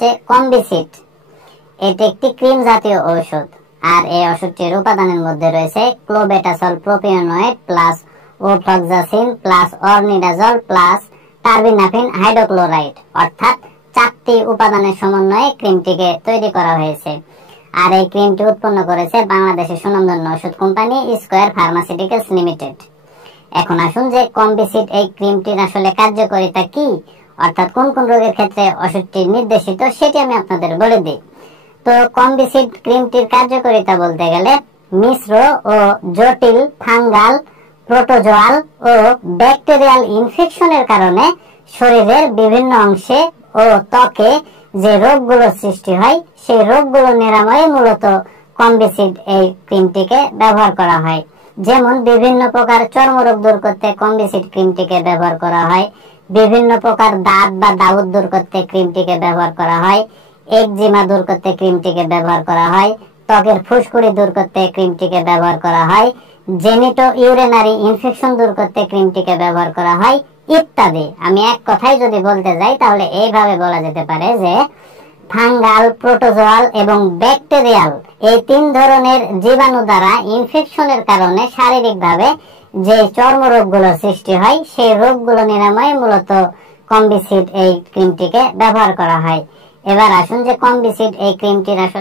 হচ্ছে কম্বিসিড। এটি একটি ক্রিম জাতীয় ঔষধ, আর এই ওষুধটির উপাদানের মধ্যে রয়েছে clobetasol propionate plus ofloxacin plus ornidazole plus terbinafine hydrochloride, অর্থাৎ 4টি উপাদানের সমন্বয়ে ক্রিমটিকে তৈরি করা হয়েছে। আর এই ক্রিমটি উৎপন্ন করেছে বাংলাদেশের সুনামধন্য ওষুধ কোম্পানি স্কয়ার ফার্মাসিউটিক্যালস লিমিটেড। এখন আসুন যে কম্বিসিড এই ক্রিমটির আসলে কার্যকারিতা কি, অর্থাৎ কোন কোন রোগের ক্ষেত্রে ওষুধটি নির্দেশিত, সেটি আমি আপনাদের বলে দিই। তো কম্বিসিড ক্রিমটির কার্যকারিতা বলতে গেলে মিশ্র ও জটিল ফাঙ্গাল, প্রোটোজোয়াল ও ব্যাকটেরিয়াল ইনফেকশনের কারণে শরীরের বিভিন্ন অংশে ও ত্বকে যে রোগগুলো সৃষ্টি হয় সেই রোগগুলো নিরাময়ে মূলত কম্বিসিড এই ক্রিমটিকে ব্যবহার করা হয়। যেমন বিভিন্ন প্রকার চর্মরোগ দূর করতে কম্বিসিড ক্রিমটিকে ব্যবহার করা হয়, বিভিন্ন প্রকার দাঁত বা দাউদ দূর করতে ক্রিমটিকে ব্যবহার করা হয়, একজিমা দূর করতে ক্রিমটিকে ব্যবহার করা হয়, ত্বকের ফুসকুড়ি দূর করতে ক্রিমটিকে ব্যবহার করা হয়, জেনিটো ইউরিনারি ইনফেকশন দূর করতে ক্রিমটিকে ব্যবহার করা হয় ইত্যাদি। আমি এক কথায় যদি বলতে যাই তাহলে এইভাবে বলা যেতে পারে যে ফাঙ্গাল, প্রোটোজোয়াল এবং ব্যাকটেরিয়াল এই 3 ধরনের জীবাণু দ্বারা ইনফেকশনের কারণে শারীরিকভাবে যে চর্মরোগগুলো সৃষ্টি হয় সেই রোগগুলো নিরাময়ে মূলত কম্বিসিড এই ক্রিমটিকে ব্যবহার করা হয়। এবার আসুন যে কম্বিসিড এই ক্রিমটির আসলে